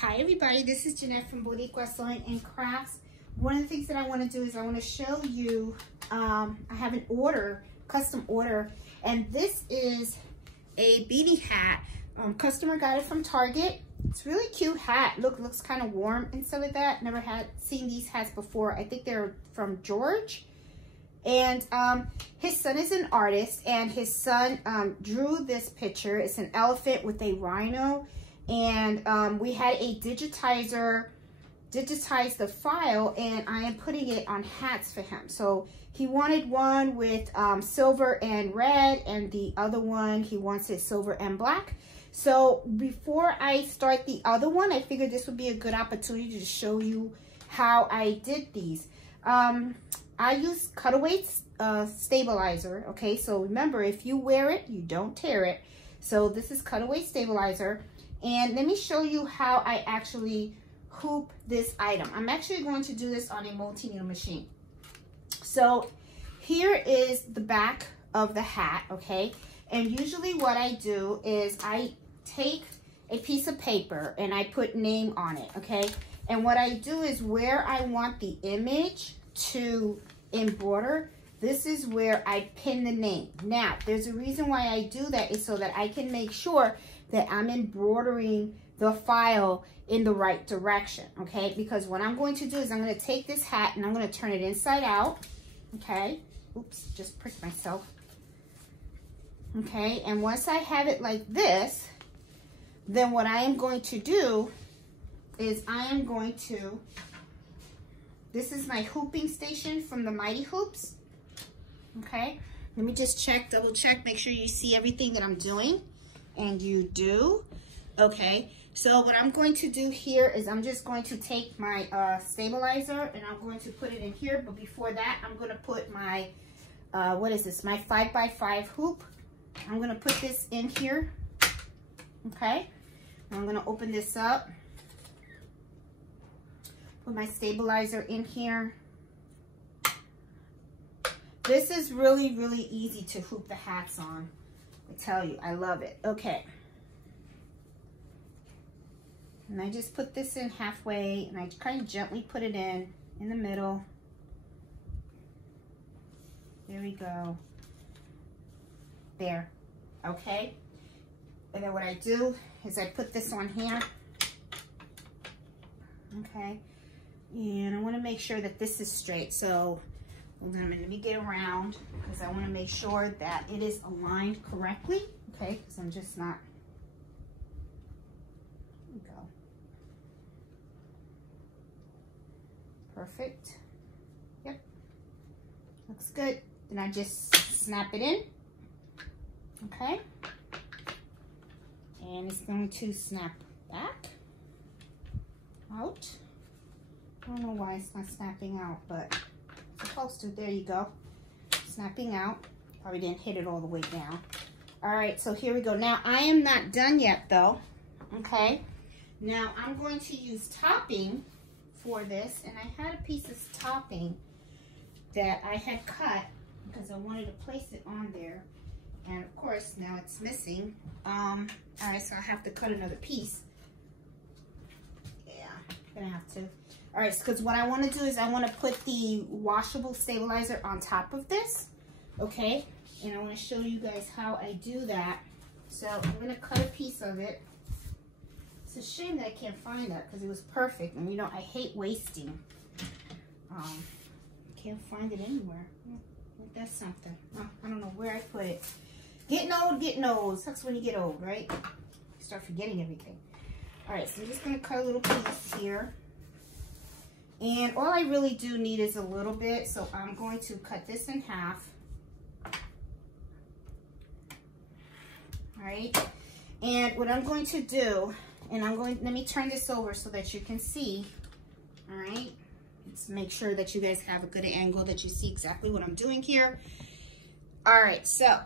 Hi everybody, this is Jeanette from Boricua Sewing and Crafts. One of the things that I want to do is I want to show you, I have an order, custom order, and this is a beanie hat. Customer got it from Target. It's a really cute hat. Looks kind of warm and stuff like that. Never had seen these hats before. I think they're from George. And his son is an artist, and his son drew this picture. It's an elephant with a rhino. And we had a digitizer digitize the file, and I am putting it on hats for him. So he wanted one with silver and red, and the other one he wants it silver and black. So before I start the other one, I figured this would be a good opportunity to show you how I did these. I use cutaway stabilizer, okay? So remember, if you wear it, you don't tear it. So this is cutaway stabilizer. And let me show you how I actually hoop this item. I'm actually going to do this on a multi-needle machine. So here is the back of the hat, okay? And usually what I do is I take a piece of paper and I put name on it, okay? And what I do is where I want the image to embroider, this is where I pin the name. Now, there's a reason why I do that is so that I can make sure that I'm embroidering the file in the right direction, okay? Because what I'm going to do is I'm going to take this hat and I'm going to turn it inside out, okay? Oops, just pricked myself. Okay, and once I have it like this, then what I am going to do is I am going to, this is my hooping station from the Mighty Hoops, okay? Let me just check, double check, make sure you see everything that I'm doing. And you do. Okay, so what I'm going to do here is I'm just going to take my stabilizer and I'm going to put it in here. But before that, I'm going to put my, what is this? My 5x5 hoop. I'm going to put this in here. Okay, I'm going to open this up. Put my stabilizer in here. This is really, really easy to hoop the hats on. I tell you, I love it. Okay. And I just put this in halfway, and I kind of gently put it in the middle. There we go. There. Okay. And then what I do is I put this on here. Okay. And I want to make sure that this is straight. So let me get around because I want to make sure that it is aligned correctly. Okay, because I'm just not. There we go. Perfect. Yep. Looks good. Then I just snap it in. Okay. And it's going to snap back out. I don't know why it's not snapping out, but supposed to. There you go. Snapping out. Probably didn't hit it all the way down. All right, so here we go. Now I am not done yet though. Okay, now I'm going to use topping for this, and I had a piece of topping that I had cut because I wanted to place it on there, and of course now it's missing. All right, so I have to cut another piece. Yeah, gonna have to. All right, because what I want to do is I want to put the washable stabilizer on top of this, okay? And I want to show you guys how I do that. So I'm going to cut a piece of it. It's a shame that I can't find that because it was perfect. And you know, I hate wasting. Can't find it anywhere. That's something. Oh, I don't know where I put it. Getting old. Sucks when you get old, right? You start forgetting everything. All right, so I'm just going to cut a little piece here. And all I really do need is a little bit, so I'm going to cut this in half. All right, and what I'm going to do, and let me turn this over so that you can see. All right, let's make sure that you guys have a good angle, that you see exactly what I'm doing here. All right, so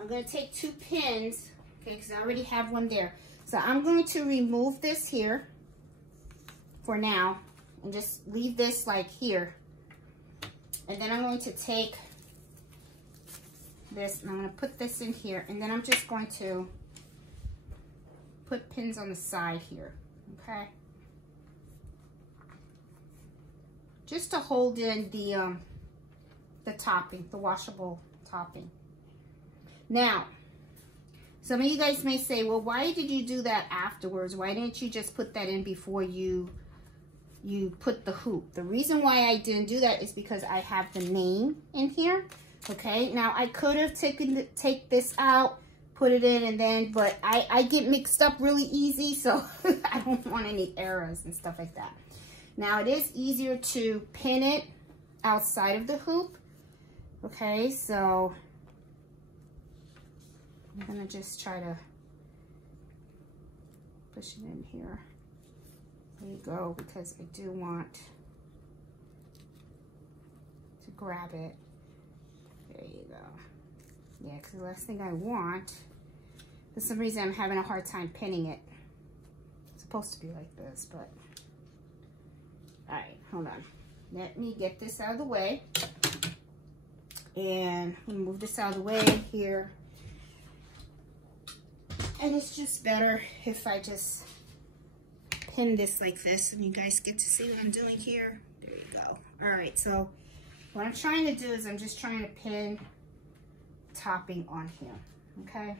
I'm going to take 2 pins, okay, because I already have one there. So I'm going to remove this here for now and just leave this like here. And then I'm going to take this and I'm going to put this in here, and then I'm just going to put pins on the side here, okay? Just to hold in the topping, the washable topping. Now, some of you guys may say, well, why did you do that afterwards? Why didn't you just put that in before you put the hoop? The reason why I didn't do that is because I have the name in here, okay? Now, I could have take this out, put it in, and then, but I get mixed up really easy, so I don't want any errors and stuff like that. Now, it is easier to pin it outside of the hoop, okay? So I'm gonna just try to push it in here. There you go, because I do want to grab it. There you go. Yeah, because the last thing I want, for some reason I'm having a hard time pinning it. It's supposed to be like this, but. All right, hold on. Let me get this out of the way. And move this out of the way here. And it's just better if I just pin this like this and you guys get to see what I'm doing here. There you go. All right, so what I'm trying to do is I'm just trying to pin topping on here, okay?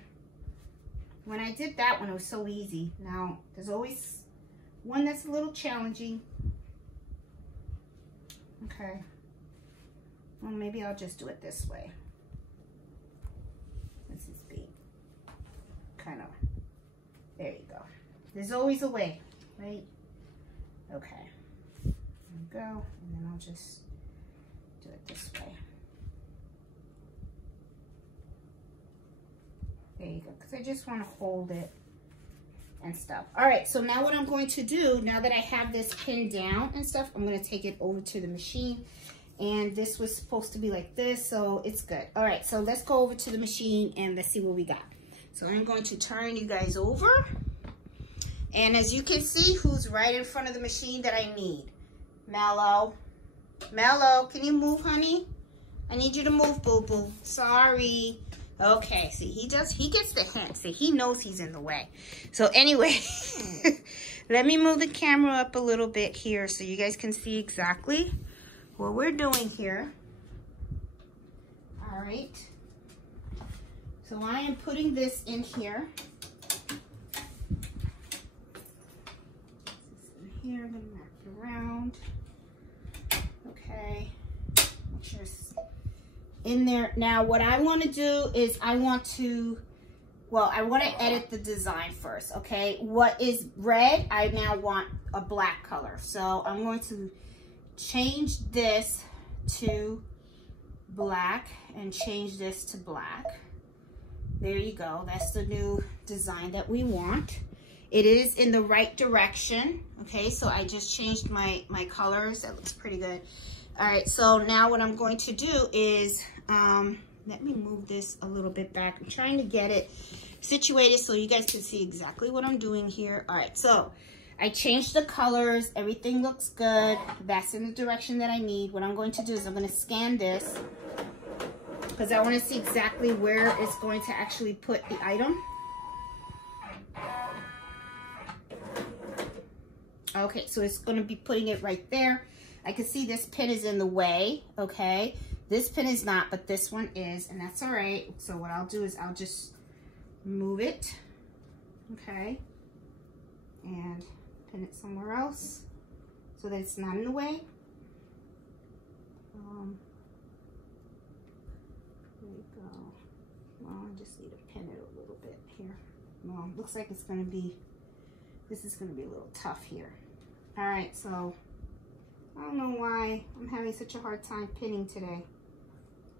When I did that one, it was so easy. Now, there's always one that's a little challenging. Okay. Well, maybe I'll just do it this way. This is be kind of, there you go. There's always a way, right? Okay. There you go. And then I'll just do it this way. There you go. Because I just want to hold it and stuff. All right, so now what I'm going to do, now that I have this pinned down and stuff, I'm going to take it over to the machine. And this was supposed to be like this, so it's good. All right, so let's go over to the machine and let's see what we got. So I'm going to turn you guys over. And as you can see, who's right in front of the machine that I need? Mellow. Mellow, can you move, honey? I need you to move, boo-boo. Sorry. Okay, see, he gets the hint. See, he knows he's in the way. So anyway, let me move the camera up a little bit here so you guys can see exactly what we're doing here. All right. So I am putting this in here. This is in here, I'm gonna wrap it around. Okay, make sure it's in there. Now what I want to do is I want to edit the design first, okay? What is red, I now want a black color. So I'm going to change this to black and change this to black. There you go, that's the new design that we want. It is in the right direction, okay? So I just changed my colors, that looks pretty good. All right, so now what I'm going to do is, let me move this a little bit back. I'm trying to get it situated so you guys can see exactly what I'm doing here. All right, so I changed the colors. Everything looks good. That's in the direction that I need. What I'm going to do is I'm going to scan this because I want to see exactly where it's going to actually put the item. Okay, so it's going to be putting it right there. I can see this pin is in the way, okay? This pin is not, but this one is, and that's all right. So what I'll do is I'll just move it, okay? And pin it somewhere else so that it's not in the way. There you go. Well, I just need to pin it a little bit here. Well, looks like it's gonna be, this is gonna be a little tough here. All right, so I don't know why I'm having such a hard time pinning today.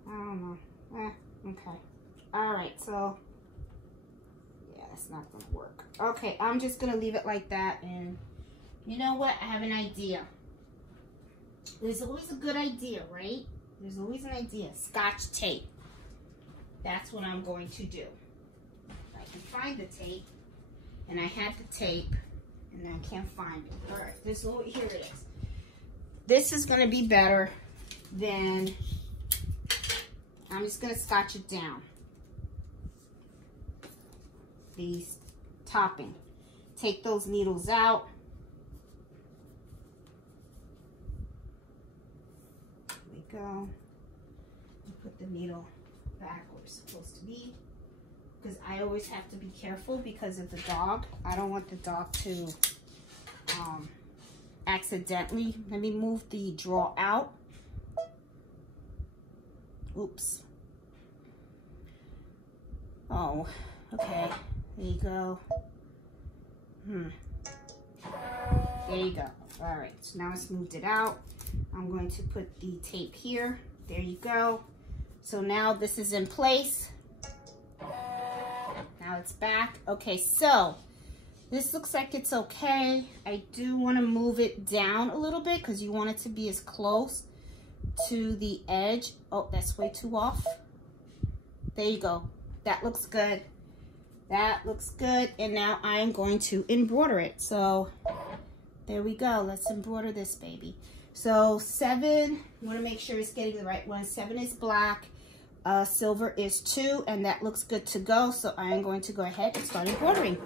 I don't know. Okay. All right, so yeah, that's not gonna work. Okay, I'm just gonna leave it like that, and you know what? I have an idea. There's always a good idea, right? There's always an idea. Scotch tape. That's what I'm going to do. If I can find the tape, and I had the tape, and I can't find it. All right, here it is. This is gonna be better than, I'm just gonna scotch it down. These topping. take those needles out. There we go. Put the needle back where it's supposed to be, because I always have to be careful because of the dog. I don't want the dog to accidentally, let me move the drawer out. Oops. Oh, okay, there you go. There you go. All right, so now it's moved it out. I'm going to put the tape here. There you go. So now this is in place. Now it's back. Okay, so this looks like it's okay. I do want to move it down a little bit because you want it to be as close to the edge. Oh, that's way too off. There you go. That looks good. That looks good. And now I am going to embroider it. So there we go. Let's embroider this baby. So 7, you want to make sure it's getting the right one. 7 is black. Silver is 2, and that looks good to go. So I am going to go ahead and start embroidering.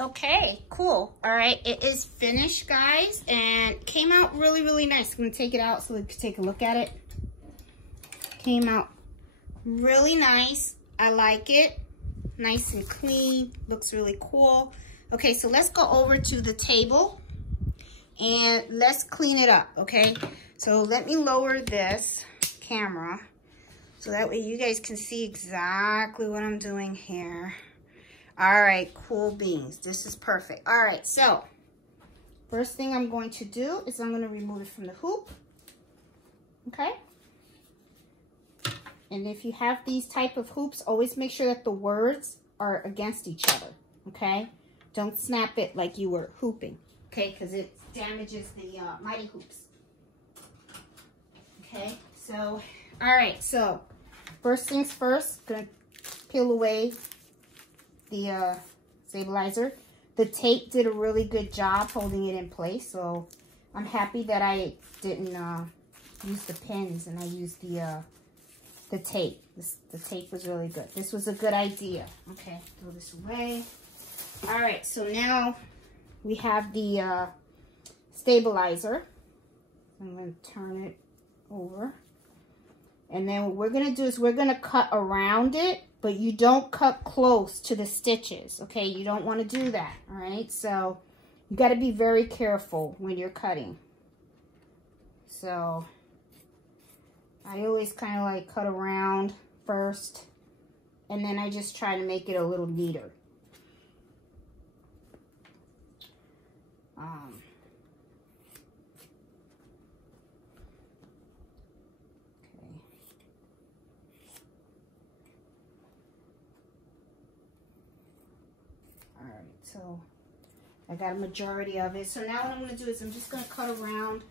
Okay, cool. All right, it is finished, guys, and came out really, really nice. I'm gonna take it out so we can take a look at it. Came out really nice. I like it. Nice and clean. Looks really cool. Okay, so let's go over to the table and let's clean it up, okay? So let me lower this camera so that way you guys can see exactly what I'm doing here. All right, cool beans. This is perfect. All right, so first thing I'm going to do is I'm going to remove it from the hoop. Okay? And if you have these type of hoops, always make sure that the words are against each other. Okay? Don't snap it like you were hooping. Okay? Because it damages the mighty hoops. Okay? So, all right. So, first things first, going to peel away the stabilizer. The tape did a really good job holding it in place, so I'm happy that I didn't use the pins and I used the tape. The tape was really good. This was a good idea. Okay, throw this away. All right, so now we have the stabilizer. I'm going to turn it over. And then what we're going to do is we're going to cut around it, but you don't cut close to the stitches, okay? You don't want to do that, all right? So you got to be very careful when you're cutting. So I always kind of like cut around first, and then I just try to make it a little neater. So I got a majority of it. So now what I'm going to do is I'm just going to cut around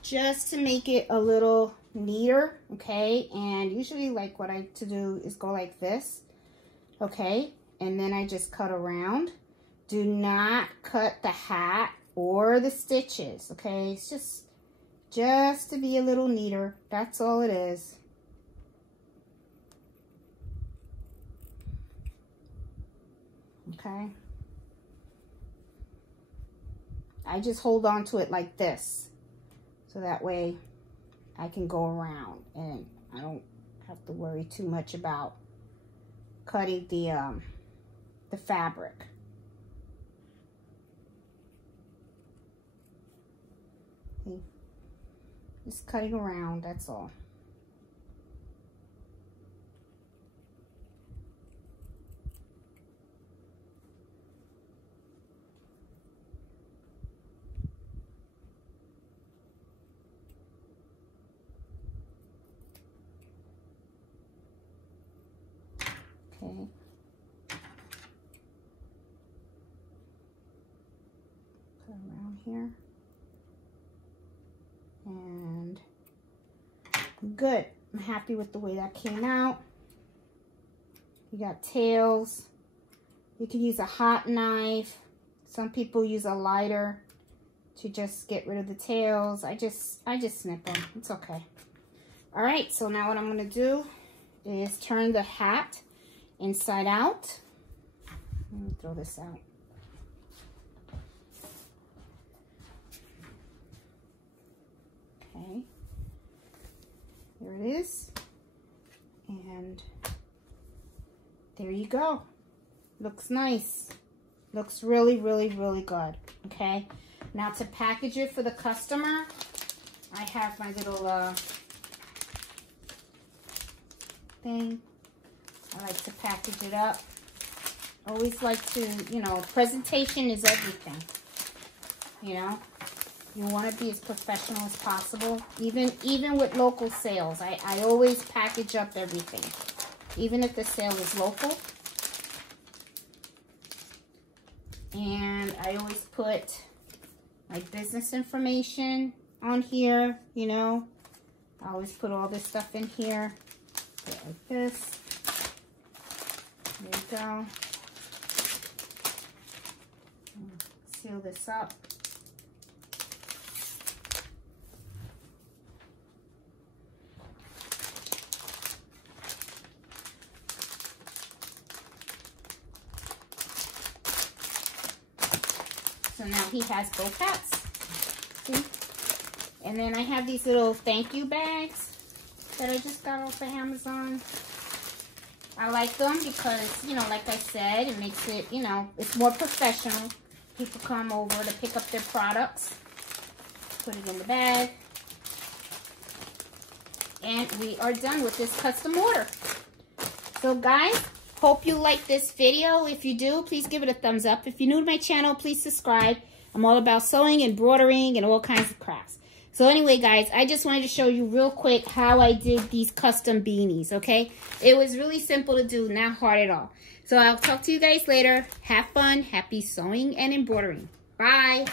just to make it a little neater, okay? And usually like what I like to do is go like this, okay? And then I just cut around. Do not cut the hat or the stitches, okay? It's just to be a little neater. That's all it is. Okay? I just hold on to it like this, so that way I can go around and I don't have to worry too much about cutting the fabric. See? Just cutting around, that's all. Okay. Put around here. And good. I'm happy with the way that came out. You got tails. You could use a hot knife. Some people use a lighter to just get rid of the tails. I just snip them. It's okay. All right, so now what I'm going to do is turn the hat inside out. Let me throw this out. Okay. Here it is. And there you go. Looks nice. Looks really, really, really good. Okay. Now to package it for the customer, I have my little thing. I like to package it up. Always like to, you know, presentation is everything. You know, you want to be as professional as possible. Even with local sales, I always package up everything. Even if the sale is local. And I always put my business information on here, you know. I always put all this stuff in here. Put it like this. There you go. Seal this up. So now he has both hats. See? And then I have these little thank you bags that I just got off of Amazon. I like them because, you know, like I said, it makes it, you know, it's more professional. People come over to pick up their products. Put it in the bag. And we are done with this custom order. So guys, hope you like this video. If you do, please give it a thumbs up. If you're new to my channel, please subscribe. I'm all about sewing, embroidering, and all kinds of crafts. So anyway, guys, I just wanted to show you real quick how I did these custom beanies, okay? It was really simple to do, not hard at all. So I'll talk to you guys later. Have fun. Happy sewing and embroidering. Bye.